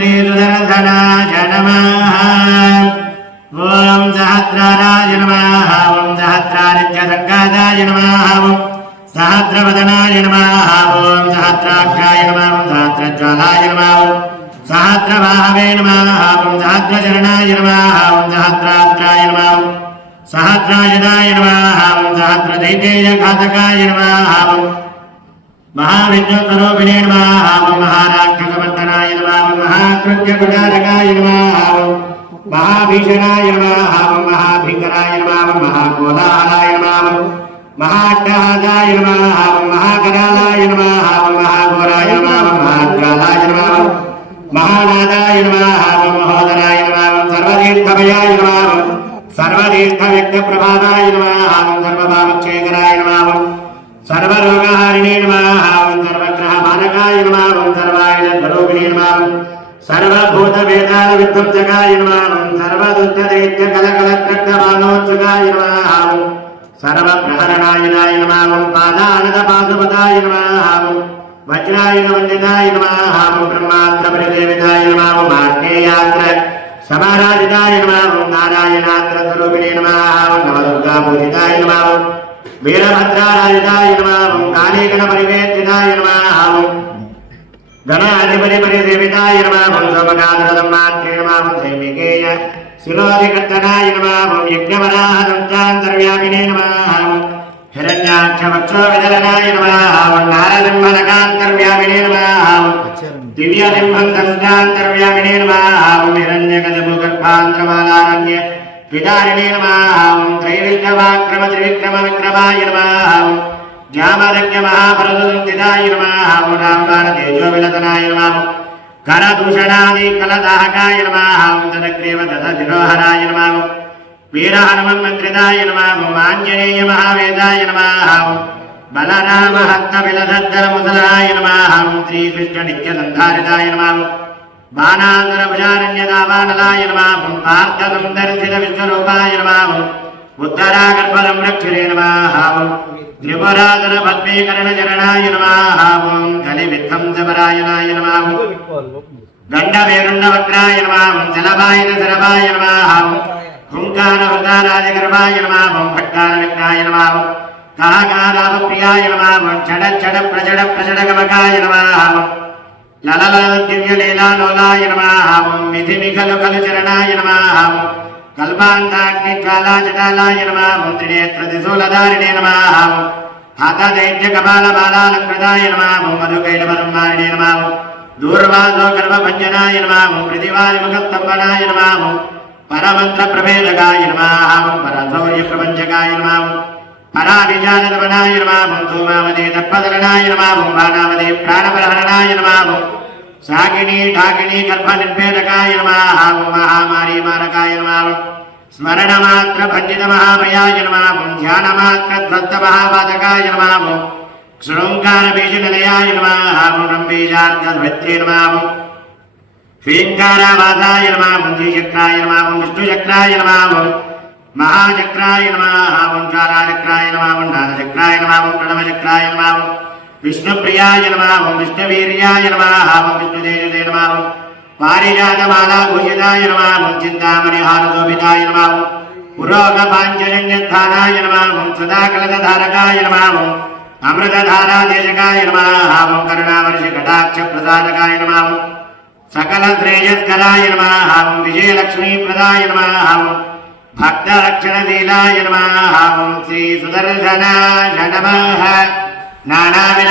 श्री सुदर्शनाय नमः। ओम सहस्राराय नमः। ओम सहस्रादित्यसङ्कादाय नमः। ओम सहस्रवदनाय नमः। ओम सहस्राक्षाय नमः। ओम सहस्रज्वालाय नमः। ओम सहस्रबाहवे नमः। ओम सहस्रचरणाय नमः। ओम सहस्रास्त्राय नमः। ओम सहस्रायुधाय नमः। ओम सहस्रदैत्यघातकाय नमः। ओम महाविष्णुस्वरूपिणे नमः। ओम महाराक्षसमर्दनाय नमः। ओम महाकृत्यकुटारकाय नमः। ओम महाभीषणाय नमः। ओम महाभीकराय नमः। ओम महाकोलाहलाय नमः। ओम महाट्टहासाय नमः। ओम महाकरालाय नमः। ओम महाघोराय नमः। ओम महाग्रालाय नमः। ओम महानादाय नमः। ओम महोदराय नमः। ओम सर्वतीर्थभयाय नमः। ओम सर्वतीर्थव्यक्तप्रभादाय नमः। ओम सर्वभावक्षेकराय नमः। ओम सर्वरोगहारिणे नमः। ओम सर्वग्रहमानकाय नमः। ओम सर्वायुधस्वरूपिणे नमः। ओम सर्वभूतवेदालविध्वंसकाय नमः। ओम सर्वदुष्टदैत्यकलकलत्रक्तबाणोत्सुकाय नमः। ओम सर्वप्रहरणायुधाय नमः। ओम पादानदपाशुपताय नमः। ओम वज्रायुधवन्दिताय नमः। ओम ब्रह्मास्त्रपरिदेविताय नमः। ओम आग्नेयास्त्र समाराधिताय नमः। ओम नारायणास्त्रस्वरूपिणे नमः। ओम नवदुर्गापूजिताय नमः। ओम वीरभद्राराधिताय नमः। ओम कालीगणपरिवेत्तिताय नमः। ओम गणाधिपतिपरिसेविताय नमः। ओम सोमकाधरसम्मात्रे नमः। ओम सैमिकेय शिरोधिकर्तनाय नमः। ओम यज्ञवराहदंशान्तर्व्यापिने नमः। ओम हिरण्याक्षवक्षोविदलनाय नमः। ओम नारसिंहनकान्तर्व्यापिने नमः। ओम दिव्यसिंहदंशान्तर्व्यापिने नमः। ओम हिरण्यगजभूगर्भान्तरमालारण्य विदारिणे नमः। ओम त्रैविक्रमाक्रमत्रिविक्रमविक्रमाय नमः। ओम ज्ञामदज्ञमहापरदुदिताय नमः। ओम रामबाणतेजोविलसनाय नमः। करदूषणादिकलदाहकाय नमः। ओम तदग्रेवदशशिरोहराय नमः। ओम वीरहनुमन्मन्त्रिताय नमः। ओम आञ्जनेयमहावेदाय नमः। ओम बलरामहस्तविलसद्धरमुसलाय नमः। ओम श्रीकृष्णनित्यसन्धारिताय नमः। ओम बाणासुरभुजारण्यदावानलाय नमः। ओम पार्थसुन्दरसिद्धविश्वरूपाय नमः। ओम उत्तरागर्भरम्रक्षिणे नमः। ओम त्रिपुराधरपद्मीकरणचरणाय नमः। ओम कलिविध्वंसपरायणाय नमः। ओम गण्डवेरुण्डवक्त्राय नमः। ओम जलभायितसरभाय नमः। ओम हुङ्कारवृताराजगर्भाय नमः। ओम भट्टारविघ्नाय नमः। ओम काकारामप्रियाय नमः। ओम क्षडक्षडप्रजडप्रजडगमकाय नमः। ओम लललदिव्यलीलालोलाय नमः। ओम मिथिमिखलुखलुचरणाय नमः। ओम कल्पान्ताग्निज्वालाजटालाय नमः। ओम त्रिनेत्रदिशूलधारिणे नमः। ओम हतदैत्यकपालबालालङ्कृताय नमः। ओम मधुकैटपरम्मारिणे नमः। ओम दूर्वासो गर्भभञ्जनाय नमः। ओम प्रतिवारिमुखस्तम्भनाय नमः। ओम परमन्त्रप्रभेदकाय नमः। ओम परशौर्यप्रपञ्चकाय नमः। ओम पराभिजानदमनाय नमः। ओम धूमावते दर्पदलनाय नमः। ओम बाणावते प्राणप्रहरणाय नमः। ओम सागिनी ढाकिनी गर्भनिर्भेदकाय नमः। ओम महामारी मारकाय नमः। ओम स्मरणमात्रभञ्जितमहाभयाय नमः। ओम ध्यानमात्रध्वस्तमहापादकाय नमः। ओम शृङ्गारबीजनिलयाय नमः। ओम रम्बीजार्धध्वत्रे नमः। ओम श्रीङ्कारावासाय नमः। ओम श्रीचक्राय नमः। ओम विष्णुचक्राय नमः। ओम महाचक्राय नमः। ओम ज्वालाचक्राय नमः। ओम नादचक्राय नमः। ओम प्रणवचक्राय नमः। ओम विष्णुप्रियाय नमः। ओम विष्णुवीर्याय नमः। ओम विष्णुतेजसे नमः। ओम पारिजातमालाभूषिताय नमः। ओम चिन्तामणिहारशोभिताय नमः। ओम पुरोगपाञ्चजन्यस्थानाय नमः। ओम सुधाकलशधारकाय नमः। ओम अमृतधारादेशकाय नमः। ओम करुणावर्षकटाक्षप्रसादकाय नमः। ओम सकलश्रेयस्कराय नमः। ओम विजयलक्ष्मीप्रदाय नमः। ओम भक्तरक्षणशीलाय नमः। ओम श्रीसुदर्शनाय नमः। नानाविध